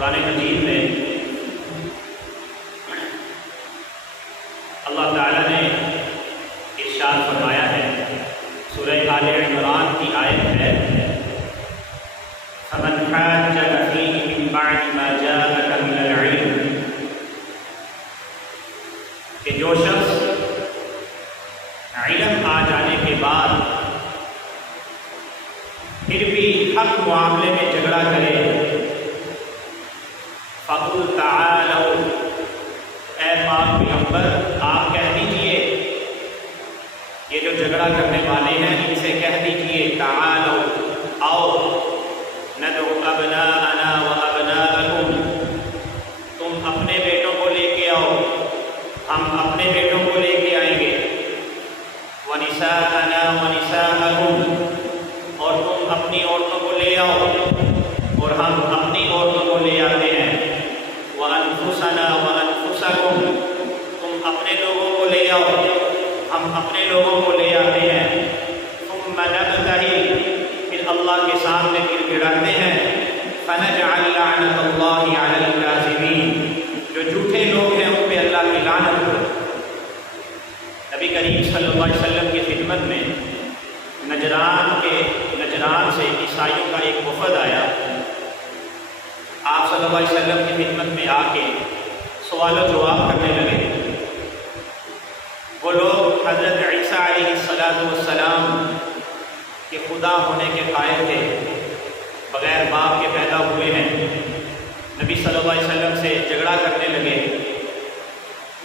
قرآن مجید میں اللہ تعالیٰ نے ارشاد فرمایا ہے، سورہ آل عمران کی آیت ہے، فَمَنْ حَاجَّكَ فِيهِ مِنْ بَعْدِ مَا جَاءَكَ مِنَ الْعِلْمِ، کہ جو شخص علم آ جانے کے بعد پھر بھی حق معاملے میں جھگڑا کرے، فَقُلْ تَعَالَوْا، اے پاک پیغمبر آپ کہہ دیجئے، یہ جو جھگڑا کرنے والے ہیں ان سے کہہ دیجئے، تعالوا، آؤ، ندعو ابناءنا وابناءکم، تم اپنے بیٹوں کو لے کے آؤ، ہم اپنے بیٹوں کو لے کے آئیں گے، ونساءنا ونساءکم، اور تم اپنی عورتوں کو لے آؤ اور ہم اپنی عورتوں کو لے آتے ہیں، وانفسنا وانفسکم، تم اپنے لوگوں کو لے آؤ ہم اپنے لوگوں کو لے آتے ہیں، ثم نبتہل، پھر اللہ کے سامنے گر گڑاتے ہیں، فنجعل لعنت اللہ علی الکاذبین، جو جھوٹے لوگ ہیں ان پہ اللہ کی لعنت ہو۔ نبی کریم صلی اللہ علیہ وسلم کی خدمت میں نجران سے عیسائیوں کا ایک وفد آیا، آپ صلی اللہ علیہ وسلم کی خدمت میں آ کے سوال و جواب کرنے لگے۔ وہ لوگ حضرت عیسیٰ علیہ السلام کے خدا ہونے کے قائل تھے، بغیر باپ کے پیدا ہوئے ہیں، نبی صلی اللہ علیہ وسلم سے جھگڑا کرنے لگے۔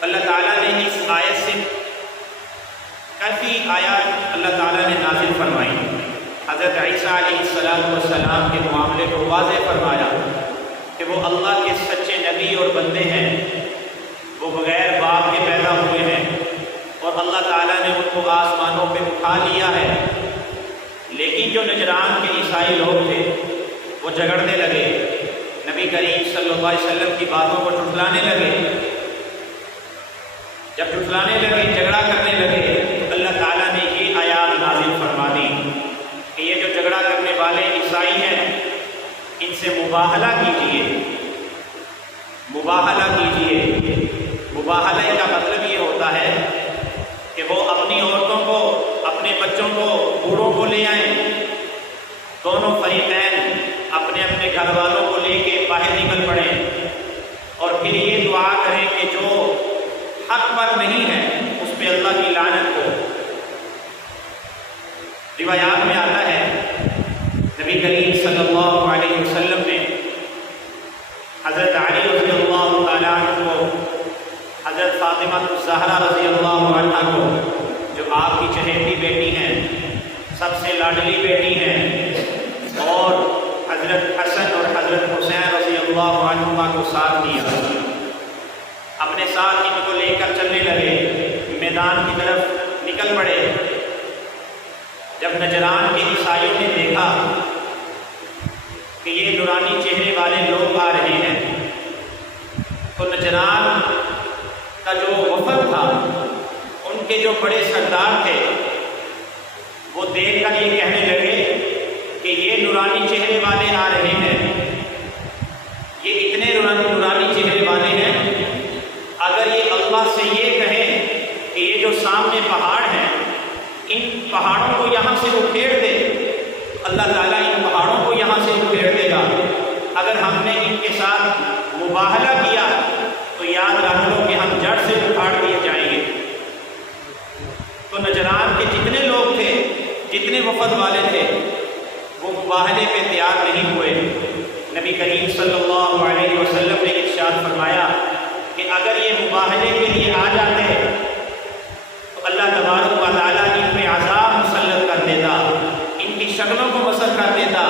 اللہ تعالیٰ نے اس آیت سے کافی آیات اللہ تعالیٰ نے نازل فرمائی، حضرت عیسیٰ علیہ السلام کے معاملے کو واضح فرمایا کہ وہ اللہ کے سچے نبی اور بندے ہیں، وہ بغیر باپ کے پیدا ہوئے ہیں اور اللہ تعالیٰ نے ان کو آسمانوں پہ اٹھا لیا ہے۔ لیکن جو نجران کے عیسائی لوگ تھے وہ جھگڑنے لگے، نبی کریم صلی اللہ علیہ وسلم کی باتوں کو جھٹلانے لگے۔ جب جھٹلانے لگے، جھگڑا کرنے لگے، تو اللہ تعالیٰ نے یہ آیات نازل فرما دی کہ یہ جو جھگڑا کرنے والے عیسائی ہیں ان سے مباہلہ کیجئے، مباہلہ کیجئے۔ مباہلہ کا مطلب یہ ہوتا ہے کہ وہ اپنی عورتوں کو، اپنے بچوں کو، بوڑھوں کو لے آئیں، دونوں فریقین اپنے اپنے گھر والوں کو لے کے باہر نکل پڑیں اور پھر یہ دعا کریں کہ جو حق پر نہیں ہے اس پہ اللہ کی لعنت ہو۔ روایات میں آتا ہے نبی کریم صلی اللہ علیہ وسلم نے حضرت علی رضی اللہ تعالیٰ عنہ کو، حضرت فاطمہ الزہرا رضی اللہ عنہ کو، جو آپ کی چہیتی بیٹی ہیں، سب سے لاڈلی بیٹی ہیں، اور حضرت حسن اور حضرت حسین رضی اللہ عنہما کو ساتھ دیا، اپنے ساتھ ان کو لے کر چلنے لگے، میدان کی طرف نکل پڑے۔ جب نجران کے عیسائیوں نے دیکھا کہ یہ نورانی چہرے والے لوگ آ رہے ہیں، تو نجران کا جو وفد تھا، ان کے جو بڑے سردار تھے، وہ دیکھ کر یہ کہنے لگے کہ یہ نورانی چہرے والے آ رہے ہیں، یہ اتنے نورانی چہرے والے ہیں، اگر یہ اللہ سے یہ کہیں کہ یہ جو سامنے پہاڑ ہیں ان پہاڑوں کو یہاں سے اکھیڑ دے، اللہ تعالیٰ ان پہاڑوں کو یہاں سے اکھیڑ دے گا۔ اگر ہم نے ان کے ساتھ مباہلہ کیا تو یاد رکھ لو کہ ہم جڑ سے اکھاڑ دیے جائیں گے۔ تو نجران کے جتنے لوگ تھے، جتنے وفد والے تھے، وہ مباہلے پہ تیار نہیں ہوئے۔ نبی کریم صلی اللہ علیہ وسلم نے ارشاد فرمایا کہ اگر یہ مباہلے کے لیے آ جاتے تو اللہ تبارک و تعالیٰ ان پہ عذاب مسلط کر دیتا، ان کی شکلوں کو مسخ کر دیتا،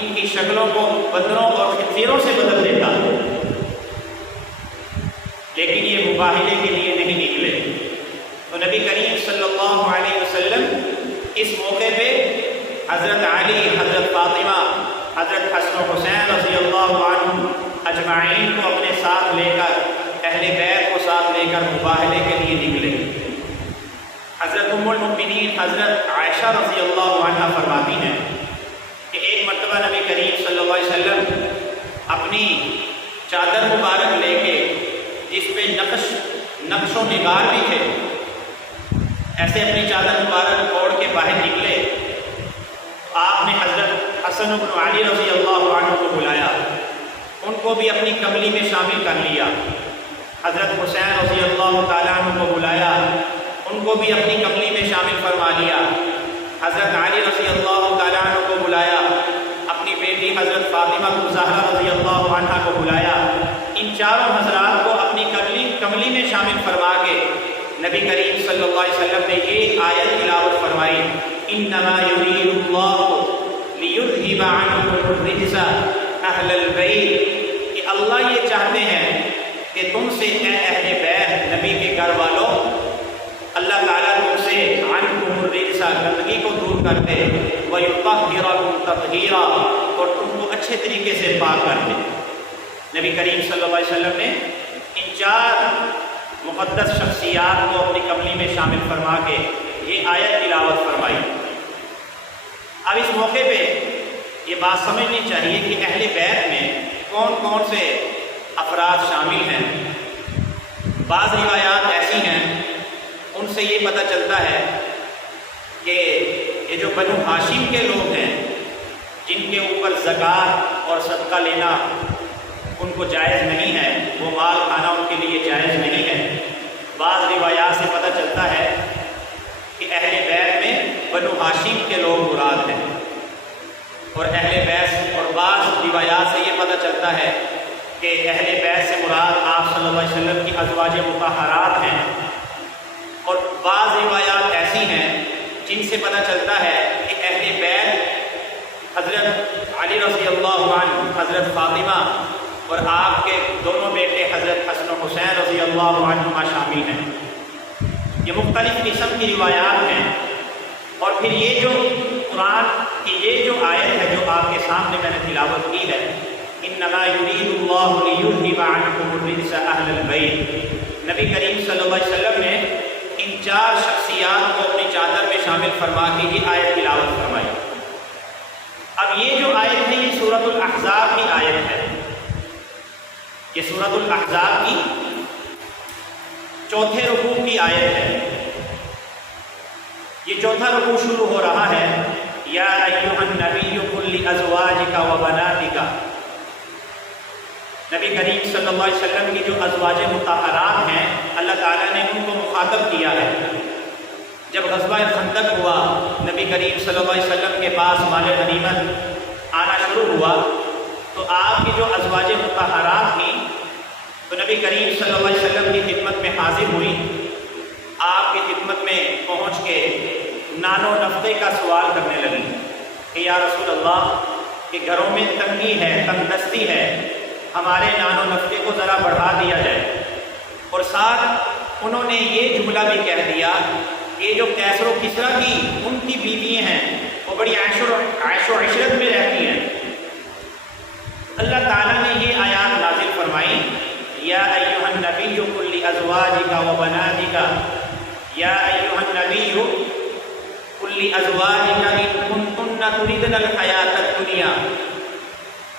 ان کی شکلوں کو بندروں اور خنزیروں سے بدل دیتا۔ لیکن یہ مباہلے کے لیے نہیں نکلے، تو نبی کریم صلی اللہ علیہ وسلم اس موقع پہ حضرت علی، حضرت فاطمہ، حضرت حسن و حسین رضی اللہ عنہ اجمعین کو اپنے ساتھ لے کر، اہل بیت کو ساتھ لے کر مباہلے کے لیے نکلے۔ حضرت ام المؤمنین حضرت عائشہ رضی اللہ عنہ فرماتی ہیں کہ ایک مرتبہ نبی کریم صلی اللہ علیہ وسلم اپنی چادر مبارک لے کے جس پہ نقش و نگار بھی تھے، ایسے اپنی چادر مبارک اوڑھ کے باہر نکلے، تو آپ نے حضرت حسن بن علی رضی اللہ عنہ کو بلایا، ان کو بھی اپنی کملی میں شامل کر لیا۔ حضرت حسین رضی اللہ تعالیٰ عنہ کو بلایا، ان کو بھی اپنی کملی میں شامل فرما لیا۔ حضرت علی رضی اللہ تعالیٰ عنہ کو بلایا، اپنی بیٹی حضرت فاطمہ الزہرا رضی اللہ عنہا کو بلایا۔ ان چاروں حضرات کو اپنی کملی میں شامل فرما کے نبی کریم صلی اللہ علیہ وسلم نے یہ آیت تلاوت فرمائی، انما یرید اللہ لیذھب عنکم الرجس اہل البیت، کہ اللہ یہ چاہتے ہیں کہ تم سے اے اہل بیت، نبی کے گھر والوں، اللہ تعالیٰ تم سے عنکم الرجس، گندگی کو دور کر دے، ویطہرکم تطہیرا، اور تم کو اچھے طریقے سے پاک کر دے۔ نبی کریم صلی اللہ علیہ وسلم نے ان چار مقدس شخصیات کو اپنی کملی میں شامل فرما کے یہ آیت تلاوت فرمائی۔ اب اس موقع پہ یہ بات سمجھنی چاہیے کہ اہل بیت میں کون کون سے افراد شامل ہیں۔ بعض روایات ایسی ہیں ان سے یہ پتہ چلتا ہے کہ یہ جو بنو ہاشم کے لوگ ہیں، جن کے اوپر زکوٰۃ اور صدقہ لینا ان کو جائز نہیں ہے، وہ مال کھانا ان کے لیے جائز نہیں ہے۔ بعض روایات سے پتہ چلتا ہے کہ اہل بیت میں بنو ہاشم کے لوگ مراد ہیں، اور اہل بیت، اور بعض روایات سے یہ پتہ چلتا ہے کہ اہل بیت سے مراد آپ صلی اللہ علیہ وسلم کی ازواج مطہرات ہیں، اور بعض روایات ایسی ہیں جن سے پتہ چلتا ہے کہ اہل بیت حضرت علی رضی اللہ عنہ، حضرت فاطمہ اور آپ کے دونوں بیٹے حضرت حسن و حسین رضی اللہ عنہما شامل ہیں۔ یہ مختلف قسم کی روایات ہیں۔ اور پھر یہ جو قرآن کی یہ جو آیت ہے جو آپ کے سامنے میں نے تلاوت کی ہے، انما یرید اللہ لیذھب عنکم الرجس اہل البیت، نبی کریم صلی اللہ علیہ وسلم نے ان چار شخصیات کو اپنی چادر میں شامل فرما کے یہ آیت تلاوت فرمائی۔ اب یہ جو آیت ہے یہ سورۃ الاحزاب کی آیت ہے، یہ سورۃ الاحزاب کی چوتھے رکوع کی آیت ہے۔ یہ چوتھا رکوع شروع ہو رہا ہے، یا ایھا النبی قل لازواجک و بناتک، نبی کریم صلی اللہ علیہ وسلم کی جو ازواج مطہرات ہیں اللہ تعالیٰ نے ان کو مخاطب کیا ہے۔ جب غزوہ خندق ہوا، نبی کریم صلی اللہ علیہ وسلم کے پاس مال غنیمت آنا شروع ہوا، تو آپ کی جو ازواج مطہرات تھیں تو نبی کریم صلی اللہ علیہ وسلم کی خدمت میں حاضر ہوئی۔ آپ کی خدمت میں پہنچ کے نان و نفقے کا سوال کرنے لگی کہ یا رسول اللہ، کہ گھروں میں تنگی ہے، تنگ دستی ہے، ہمارے نان و نفقے کو ذرا بڑھا دیا جائے۔ اور ساتھ انہوں نے یہ جملہ بھی کہہ دیا کہ جو کیسر و کسریٰ کی ان کی بیویاں ہیں وہ بڑی عیش و عشرت میں رہتی ہیں۔ اللہ تعالیٰ نے یہ آیات نازل فرمائی، یا ایھا النبی قل لازواجک و بناتک، یا ایھا النبی قل لازواجک ان کنتن تردن الحیاۃ الدنیا،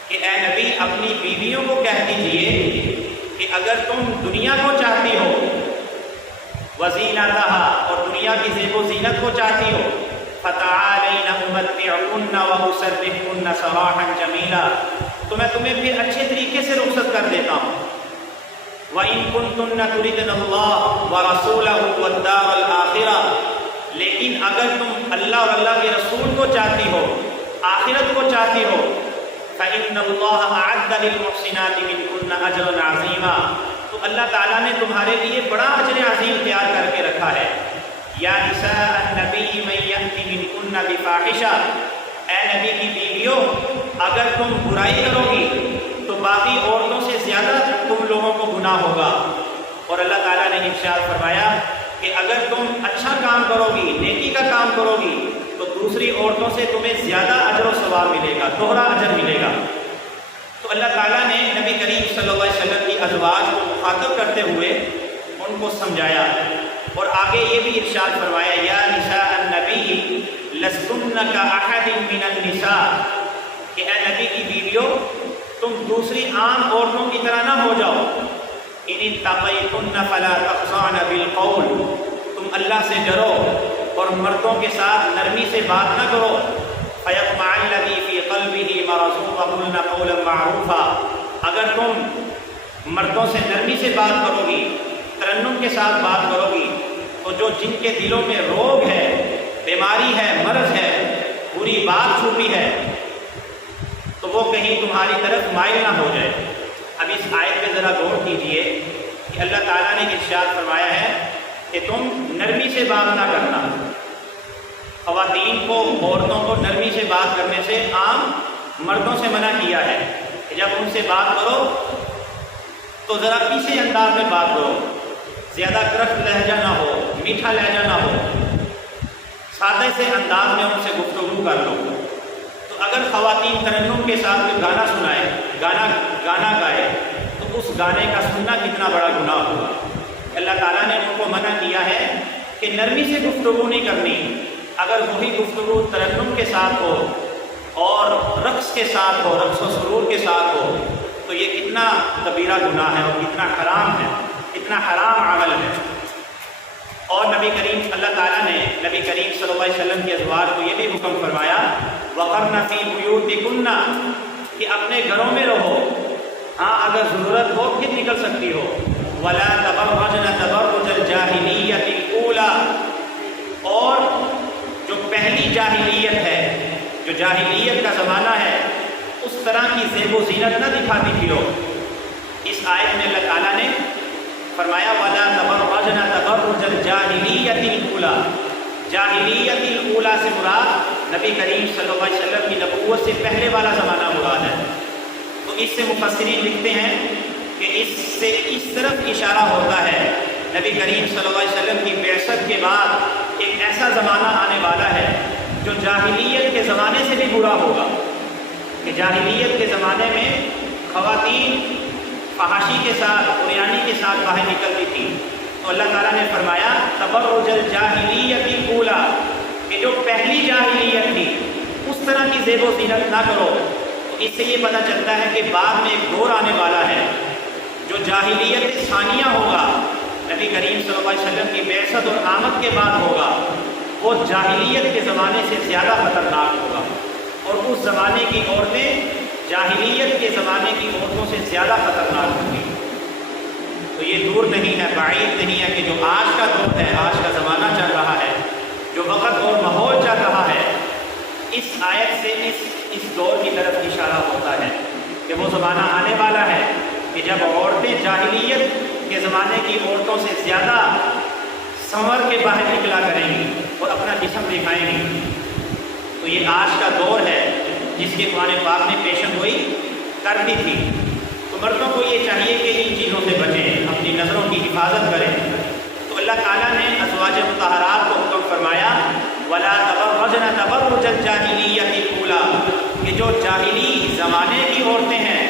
کہ اے نبی اپنی بیویوں کو کہہ دیجئے کہ اگر تم دنیا کو چاہتی ہو، وزینتہا، اور دنیا کی زیب و زینت کو چاہتی ہو، فتعالین امتعکن واسرحکن سراحا جمیلا، تو میں تمہیں پھر اچھے طریقے سے رخصت کر دیتا ہوں۔ وَإِن كُنتُنَّ تُرِدْنَ اللَّهَ وَرَسُولَهُ وَالدَّارَ الْآخِرَةَ، لیکن اگر تم اللہ اور اللہ کے رسول کو چاہتی ہو، آخرت کو چاہتی ہو، فَإِنَّ اللَّهَ أَعَدَّ لِلْمُحْسِنَاتِ مِنْكُنَّ أَجْرًا عَظِيمًا، تو اللہ تعالیٰ نے تمہارے لیے بڑا اجر عظیم تیار کر کے رکھا ہے۔ یا نساء النبی من یأتی منکن بفاحشہ، اے نبی کی بیویوں اگر تم برائی کرو گی تو باقی عورتوں سے زیادہ تم لوگوں کو گناہ ہوگا۔ اور اللہ تعالیٰ نے ارشاد فرمایا کہ اگر تم اچھا کام کرو گی، نیکی کا کام کرو گی، تو دوسری عورتوں سے تمہیں زیادہ اجر و ثواب ملے گا، دوہرا اجر ملے گا۔ تو اللہ تعالیٰ نے نبی کریم صلی اللہ علیہ وسلم کی ازواج کو مخاطب کرتے ہوئے ان کو سمجھایا، اور آگے یہ بھی ارشاد فرمایا، یا نساء النبی لستن کاحد من النساء، کہ اے نبی کی بیویوں تم دوسری عام عورتوں کی طرح نہ ہو جاؤ. ان اتقیتن فلا تخضعن بالقول، تم اللہ سے ڈرو اور مردوں کے ساتھ نرمی سے بات نہ کرو. فیطمع الذی فی قلبہ مرض وقلن قولا معروفا، اگر تم مردوں سے نرمی سے بات کرو گی، ترنم کے ساتھ بات کرو گی، تو جو جن کے دلوں میں روگ ہے، بیماری ہے، مرض ہے، بری بات چھپی ہے، تو وہ کہیں تمہاری طرف مائل نہ ہو جائے. اب اس آیت پہ ذرا غور کیجئے کہ اللہ تعالیٰ نے ارشاد فرمایا ہے کہ تم نرمی سے بات نہ کرنا. خواتین کو، عورتوں کو نرمی سے بات کرنے سے عام مردوں سے منع کیا ہے کہ جب ان سے بات کرو تو ذرا اسی انداز میں بات کرو، زیادہ کرخت لہجہ نہ ہو، میٹھا لہجہ نہ ہو، سادے سے انداز میں ان سے گفتگو کر لو. تو اگر خواتین ترنم کے ساتھ کوئی گانا سنائے، گانا گائے، تو اس گانے کا سننا کتنا بڑا گناہ ہوگا. اللہ تعالیٰ نے ان کو منع کیا ہے کہ نرمی سے گفتگو نہیں کرنی. اگر وہی گفتگو ترنم کے ساتھ ہو اور رقص کے ساتھ ہو، رقص و سرور کے ساتھ ہو، تو یہ کتنا کبیرہ گناہ ہے اور کتنا حرام ہے، کتنا حرام عمل ہے. اور نبی کریم اللہ تعالیٰ نے نبی کریم صلی اللہ علیہ وسلم کے ازواج کو یہ بھی حکم فرمایا وَقَرْنَ فِي بُيُوتِكُنَّ، کہ اپنے گھروں میں رہو، ہاں اگر ضرورت ہو پھر نکل سکتی ہو. وَلَا تَبَرَّجْنَ تَبَرُّجَ الْجَاهِلِيَّةِ الْأُولَى، اور جو پہلی جاہلیت ہے، جو جاہلیت کا زمانہ ہے، اس طرح کی زیب و زینت نہ دکھاتی پھرو. اس آیت میں اللہ تعالیٰ نے فرمایا وَلَا تَبَرَّجْنَ تَبَرُّجَ الْجَاهِلِيَّةِ الْأُولَى، جاہلیت الاولیٰ سے مراد نبی کریم صلی اللہ علیہ وسلم کی نبوت سے پہلے والا زمانہ مراد ہے. تو اس سے مفسرین لکھتے ہیں کہ اس سے اس طرف اشارہ ہوتا ہے نبی کریم صلی اللہ علیہ وسلم کی بعثت کے بعد ایک ایسا زمانہ آنے والا ہے جو جاہلیت کے زمانے سے بھی برا ہوگا. کہ جاہلیت کے زمانے میں خواتین فحاشی کے ساتھ، عریانی کے ساتھ باہر نکلتی تھی. تو اللہ تعالیٰ نے فرمایا تبرج الجاہلیۃ الاولیٰ، کہ جو پہلی جاہلیت تھی اس طرح کی زیب و زینت نہ کرو. تو اس سے یہ پتہ چلتا ہے کہ بعد میں ایک دور آنے والا ہے جو جاہلیت ثانیہ ہوگا، نبی کریم صلی اللہ علیہ وسلم کی بعثت اور آمد کے بعد ہوگا. وہ جاہلیت کے زمانے سے زیادہ خطرناک ہوگا، اور اس زمانے کی عورتیں جاہلیت کے زمانے کی عورتوں سے زیادہ خطرناک ہوں گی. تو یہ دور نہیں ہے، بعید نہیں ہے کہ جو آج کا دور ہے، آج کا زمانہ چل رہا ہے، جو وقت اور ماحول چل رہا ہے، اس آیت سے اس دور کی طرف اشارہ ہوتا ہے کہ وہ زمانہ آنے والا ہے کہ جب عورتیں جاہلیت کے زمانے کی عورتوں سے زیادہ سنور کے باہر نکلا کریں گی اور اپنا جسم دکھائیں گی. تو یہ آج کا دور ہے جس کی قرآن پاک میں پیشن گوئی کرتی تھی. تو مردوں کو یہ چاہیے کہ ان چیزوں سے بچیں، اپنی نظروں کی حفاظت کریں. تو اللہ تعالیٰ نے ازواج مطہرات کو حکم فرمایا وَلَا تَبَرَّجْنَ تَبَرُّجَ الْجَاهِلِيَّةِ الْأُولَىٰ، کہ جو جاہلی زمانے کی عورتیں ہیں،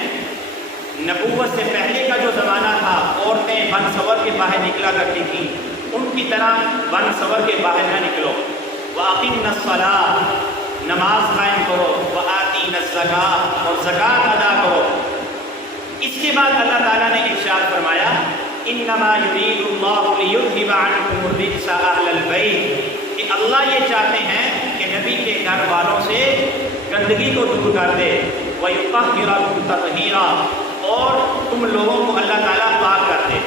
نبوت سے پہلے کا جو زمانہ تھا، عورتیں بن سور کے باہر نکلا کرتی تھیں، ان کی طرح بن سور کے باہر نہ نکلو. وَأَقِمْنَ الصَّلَاةَ، نماز قائم کرو. وَآتِينَ الزَّكَاةَ، اور زکوٰۃ ادا کرو. اس کے بعد اللہ تعالیٰ نے ارشاد فرمایا اِنَّمَا يُرِيدُ اللَّهُ لِيُذْهِبَ عَنْكُمُ الرِّجْسَ أَهْلَ الْبَيْتِ، کہ اللہ یہ چاہتے ہیں کہ نبی کے گھر والوں سے گندگی کو دور کر دے. وَيُطَهِّرَكُمْ تَطْهِيرًا، اور تم لوگوں کو اللہ تعالیٰ پاک کر دے.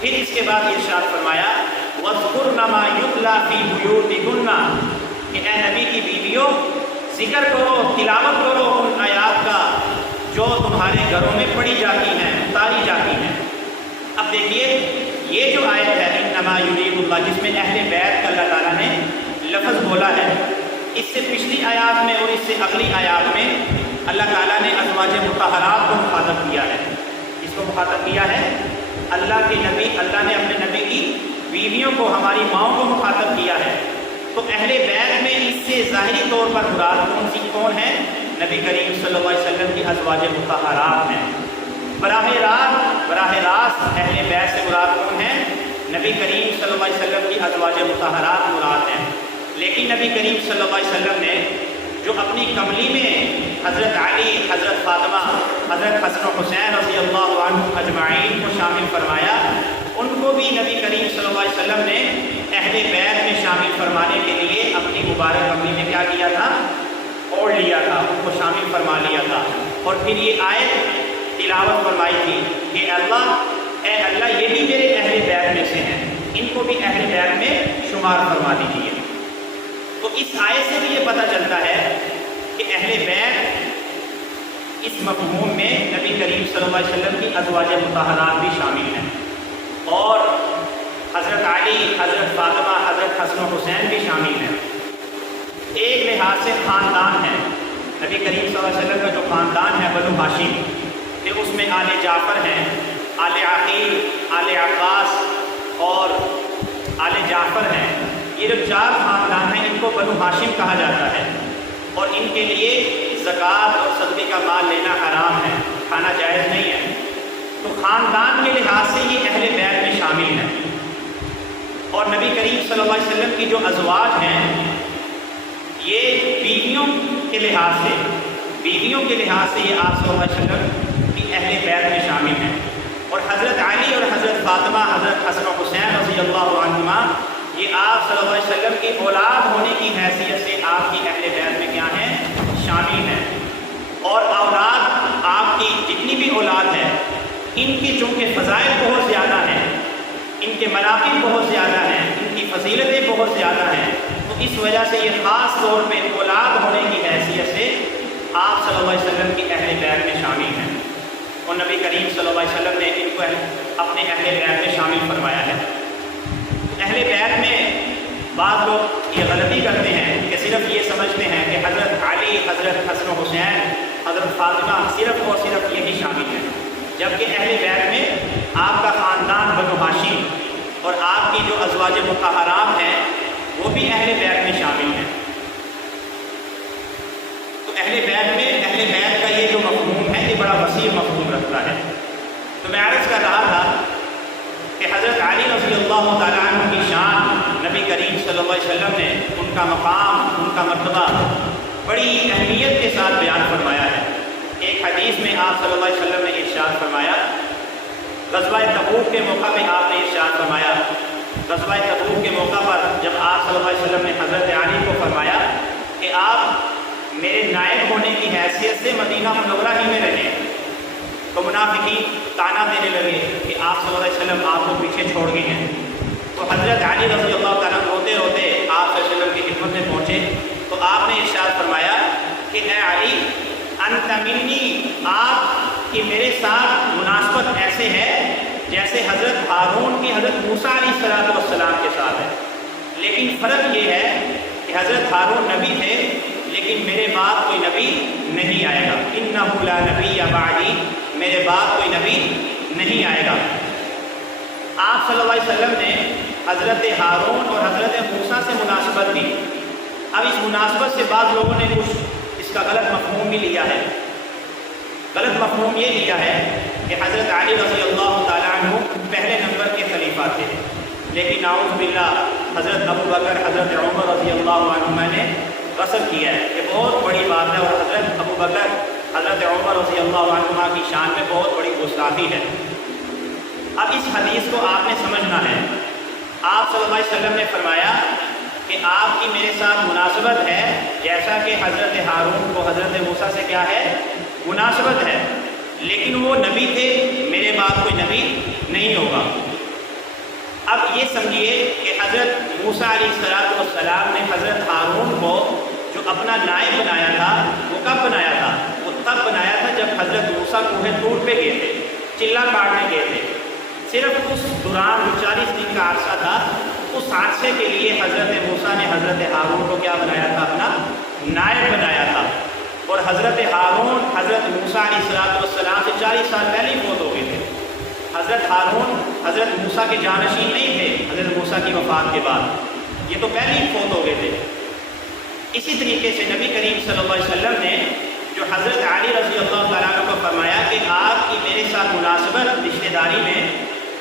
پھر اس کے بعد ارشاد فرمایا وَاذْكُرْنَ مَا يُتْلَىٰ فِي بُيُوتِكُنَّ، کہ اے نبی کی بیویوں ذکر کرو، تلاوت کرو ان آیات کا جو تمہارے گھروں میں پڑھی جاتی ہیں، اتاری جاتی ہیں. اب دیکھیے یہ جو آیت ہے انما یرید اللہ، جس میں اہل بیت کا اللہ تعالیٰ نے لفظ بولا ہے، اس سے پچھلی آیات میں اور اس سے اگلی آیات میں اللہ تعالیٰ نے ازواج مطہرات کو مخاطب کیا ہے. اس کو مخاطب کیا ہے اللہ کے نبی، اللہ نے اپنے نبی کی بیویوں کو، ہماری ماؤں کو مخاطب کیا ہے. تو اہل بیت میں اس سے ظاہری طور پر مراد کون ہے؟ نبی کریم صلی اللہ علیہ وسلم کی ازواج مطہرات ہیں. براہ راست اہل بیت سے مراد کون ہیں؟ نبی کریم صلی اللہ علیہ وسلم کی ازواج مطہرات مراد ہیں. لیکن نبی کریم صلی اللہ علیہ وسلم نے جو اپنی کملی میں حضرت علی، حضرت فاطمہ، حضرت حسن و حسین رضی اللہ عنہ اجمعین کو شامل فرمایا، ان کو بھی نبی کریم صلی اللہ علیہ وسلم نے اہل بیت میں شامل فرمانے کے لیے اپنی مبارک کملی میں کیا کیا تھا؟ اوڑھ لیا تھا، ان کو شامل فرما لیا تھا، اور پھر یہ آیت تلاوت فرمائی تھی کہ اے اللہ یہ بھی میرے اہل بیت میں سے ہیں، ان کو بھی اہل بیت میں شمار فرما دیجیے۔ تو اس آیت سے بھی یہ پتہ چلتا ہے کہ اہل بیت اس مفہوم میں نبی کریم صلی اللہ علیہ وسلم کی ازواج مطہرات بھی شامل ہیں، اور حضرت علی، حضرت فاطمہ، حضرت حسن و حسین بھی شامل ہیں۔ ایک لحاظ سے خاندان ہے، نبی کریم صلی اللہ علیہ وسلم کا جو خاندان ہے بنو ہاشم، کہ اس میں آل جعفر ہیں، آل عقیل، آل عباس اور آل جعفر ہیں۔ یہ جو 4 خاندان ہیں ان کو بنو ہاشم کہا جاتا ہے، اور ان کے لیے زکوٰۃ اور صدقے کا مال لینا حرام ہے، کھانا جائز نہیں ہے۔ تو خاندان کے لحاظ سے یہ اہل بیت میں شامل ہیں، اور نبی کریم صلی اللہ علیہ وسلم کی جو ازواج ہیں یہ بیویوں کے لحاظ سے یہ آپ صلی اللہ علیہ وسلم کی اہل بیت میں شامل ہیں، اور حضرت علی اور حضرت فاطمہ، حضرت حسن و حسین رضی اللہ عنہما یہ آپ صلی اللہ علیہ وسلم کی اولاد ہونے کی حیثیت سے آپ کی اہل بیت میں کیا ہیں؟ شامل ہیں۔ اور اولاد آپ کی جتنی بھی اولاد ہے ان کی چونکہ فضائل بہت زیادہ ہیں، ان کے مناقب بہت زیادہ ہیں، ان کی فضیلتیں بہت زیادہ ہیں، تو اس وجہ سے یہ خاص طور پہ اولاد ہونے کی حیثیت سے آپ صلی اللہ علیہ وسلم کی اہل بیت میں شامل ہیں، اور نبی کریم صلی اللہ علیہ وسلم نے ان کو اپنے اہل بیت میں شامل فرمایا ہے۔ اہل بیت میں بعض لوگ یہ غلطی کرتے ہیں کہ صرف یہ سمجھتے ہیں کہ حضرت علی، حضرت حسن و حسین، حضرت فاطمہ صرف اور صرف یہی شامل ہیں، جبکہ اہل بیت میں آپ کا خاندان بنو ہاشم اور آپ کی جو ازواج مطہرات ہیں وہ بھی اہل بیت میں شامل ہیں۔ تو اہل بیت کا یہ جو مفہوم ہے یہ بڑا وسیع مفہوم رکھتا ہے۔ تو میں عرض کر رہا تھا کہ حضرت علی رضی اللہ تعالیٰ عنہ کی شان نبی کریم صلی اللہ علیہ وسلم نے ان کا مقام، ان کا مرتبہ بڑی اہمیت کے ساتھ بیان فرمایا ہے۔ ایک حدیث میں آپ صلی اللہ علیہ وسلم نے ارشاد فرمایا، غزوہ تبوک کے موقع میں آپ نے ارشاد فرمایا، غزوہ تبوک کے موقع پر جب آپ صلی اللہ علیہ وسلم نے حضرت علی کو فرمایا کہ آپ میرے نائب ہونے کی حیثیت سے مدینہ منورہ ہی میں رہیں، تو منافقین طعنہ دینے لگے کہ آپ صلی اللہ علیہ وسلم آپ کو پیچھے چھوڑ گئے ہیں۔ تو حضرت علی رضی اللہ تعالیٰ روتے روتے آپ صلی اللہ علیہ وسلم کی خدمت میں پہنچے، تو آپ نے ارشاد فرمایا کہ اے علی انت منی، آپ کی میرے ساتھ مناسبت ایسے ہے جیسے حضرت ہارون کی حضرت موسیٰ علیہ السلام کے ساتھ ہے، لیکن فرق یہ ہے کہ حضرت ہارون نبی تھے لیکن میرے بعد کوئی نبی نہیں آئے گا، انہ لا نبی بعدی، میرے بعد کوئی نبی نہیں آئے گا۔ آپ صلی اللہ علیہ وسلم نے حضرت ہارون اور حضرت موسیٰ سے مناسبت دی۔ اب اس مناسبت سے بعض لوگوں نے کچھ اس کا غلط مفہوم بھی لیا ہے۔ غلط مفہوم یہ لیا ہے کہ حضرت علی رضی اللہ تعالیٰ عنہ پہلے نمبر کے خلیفہ تھے، لیکن نعوذ باللہ حضرت ابو بکر، حضرت عمر رضی اللہ عنہما نے غصب کیا ہے۔ یہ بہت بڑی بات ہے، اور حضرت ابو بکر، حضرت عمر رضی اللہ عنہما کی شان میں بہت بڑی گستاخی ہے۔ اب اس حدیث کو آپ نے سمجھنا ہے۔ آپ صلی اللہ علیہ وسلم نے فرمایا کہ آپ کی میرے ساتھ مناسبت ہے جیسا کہ حضرت ہارون کو حضرت موسیٰ سے کیا ہے؟ مناسبت ہے، لیکن وہ نبی تھے، میرے بعد کوئی نبی نہیں ہوگا۔ اب یہ سمجھیے کہ حضرت موسیٰ علیہ السلام نے حضرت ہارون کو جو اپنا نائب بنایا تھا وہ کب بنایا تھا؟ وہ تب بنایا تھا جب حضرت موسیٰ کوہ طور پہ گئے تھے، چلہ کاٹنے گئے تھے۔ صرف اس دوران جو 40 دن کا عرصہ تھا، اس عرصے کے لیے حضرت موسیٰ نے حضرت ہارون کو کیا بنایا تھا؟ اپنا نائب بنایا تھا، اور حضرت ہارون حضرت موسیٰ علیہ السلام سے 40 سال پہلے ہی فوت ہو گئے تھے۔ حضرت ہارون حضرت موسیٰ کے جانشین نہیں تھے حضرت موسیٰ کی وفات کے بعد، یہ تو پہلے ہی فوت ہو گئے تھے۔ اسی طریقے سے نبی کریم صلی اللہ علیہ وسلم نے جو حضرت علی رضی اللہ تعالیٰ عنہ کو فرمایا کہ آپ کی میرے ساتھ مناسبت رشتہ داری میں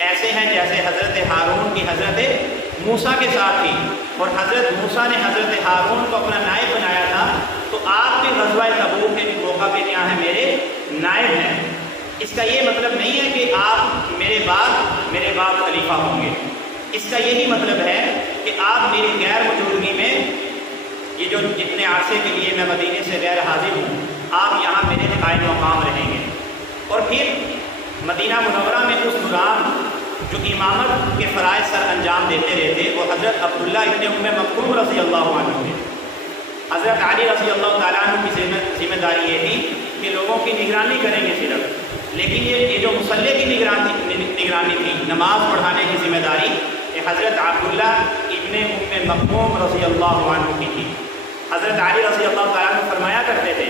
ایسے ہیں جیسے حضرت ہارون کی حضرت موسیٰ کے ساتھ تھی، اور حضرت موسیٰ نے حضرت ہارون کو اپنا نائب بنایا تھا، تو آپ کے غزوہ تبوک کے موقع پہ کیا ہیں، میرے نائب ہیں۔ اس کا یہ مطلب نہیں ہے کہ آپ میرے بعد خلیفہ ہوں گے، اس کا یہی مطلب ہے کہ آپ میری غیر موجودگی میں یہ جو جتنے عرصے کے لیے میں مدینے سے غیر حاضر ہوں، آپ یہاں میرے قائم مقام رہیں گے۔ اور پھر مدینہ منورہ میں اس دوران جو امامت کے فرائض سر انجام دیتے رہتے وہ حضرت عبداللہ ابن ام مکتوم رضی اللہ عنہ تھے۔ حضرت علی رضی اللہ تعالیٰ عنہ کی ذمہ داری یہ تھی کہ لوگوں کی نگرانی کریں گے صرف، لیکن یہ جو مصلی کی نگرانی تھی، نماز پڑھانے کی ذمہ داری، یہ حضرت عبداللہ ابن ام مکتوم رضی اللہ عنہ کی تھی۔ حضرت علی رضی اللہ تعالیٰ عنہ فرمایا کرتے تھے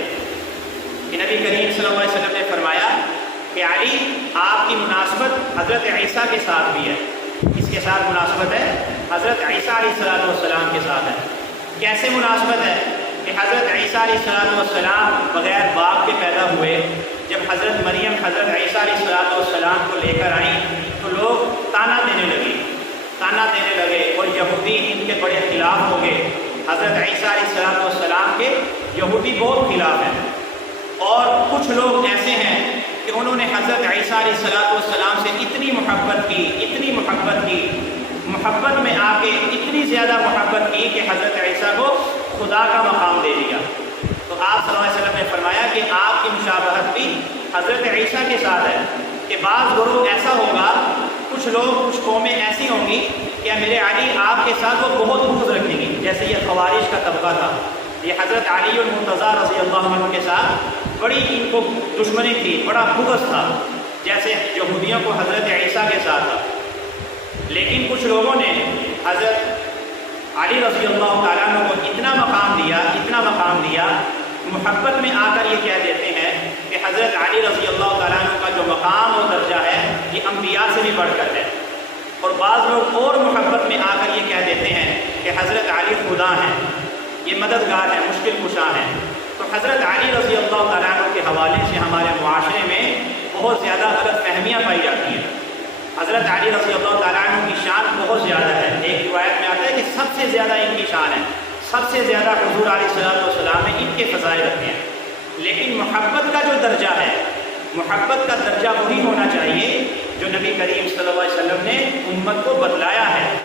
کہ نبی کریم صلی اللہ علیہ وسلم نے فرمایا کہ علی آپ کی مناسبت حضرت عیسیٰ کے ساتھ بھی ہے۔ اس کے ساتھ مناسبت ہے، حضرت عیسیٰ علیہ السلام کے ساتھ ہے۔ کیسے مناسبت ہے کہ حضرت عیسیٰ علیہ السلام بغیر باپ کے پیدا ہوئے، جب حضرت مریم حضرت عیسیٰ علیہ السلام کو لے کر آئیں تو لوگ تانا دینے لگے اور یہودی ان کے بڑے خلاف ہو گئے۔ حضرت عیسیٰ علیہ السلام کے یہودی بہت خلاف ہیں، اور کچھ لوگ ایسے ہیں کہ انہوں نے حضرت عیسیٰ علیہ السلام سے اتنی محبت کی، محبت میں آ کے اتنی زیادہ محبت کی کہ حضرت عیسیٰ کو خدا کا مقام دے دیا۔ تو آپ صلی اللہ علیہ وسلم نے فرمایا کہ آپ کی مشابہت بھی حضرت عیسیٰ کے ساتھ ہے، کہ بعض گروہ ایسا ہوگا، کچھ قومیں ایسی ہوں گی کہ میرے علی آپ کے ساتھ وہ بہت بغض رکھیں گی، جیسے یہ خوارج کا طبقہ تھا۔ یہ حضرت علی المرتضیٰ رضی اللہ عنہ کے ساتھ بڑی ان کو دشمنی تھی، بڑا بغض تھا، جیسے یہودیوں کو حضرت عیسیٰ کے ساتھ تھا۔ لیکن کچھ لوگوں نے حضرت علی رضی اللہ تعالیٰ عنہ کو اتنا مقام دیا، محبت میں آ کر یہ کہہ دیتے ہیں کہ حضرت علی رضی اللہ تعالیٰ عنہ کا جو مقام و درجہ ہے یہ انبیاء سے بھی بڑھ کر ہے۔ اور بعض لوگ اور محبت میں آ کر یہ کہہ دیتے ہیں کہ حضرت علی خدا ہیں، یہ مددگار ہیں، مشکل کشا ہیں۔ تو حضرت علی رضی اللہ تعالیٰ عنہ کے حوالے سے ہمارے معاشرے میں بہت زیادہ غلط فہمیاں پائی جاتی ہیں۔ حضرت علی رضی اللہ تعالیٰ عنہ کی شان بہت زیادہ ہے۔ ایک روایت میں آتا ہے کہ سب سے زیادہ ان کی شان ہے، سب سے زیادہ حضور علیہ السلام نے ان کے فضائل رکھے ہیں۔ لیکن محبت کا جو درجہ ہے، محبت کا درجہ وہی ہونا چاہیے جو نبی کریم صلی اللہ علیہ وسلم نے امت کو بتلایا ہے۔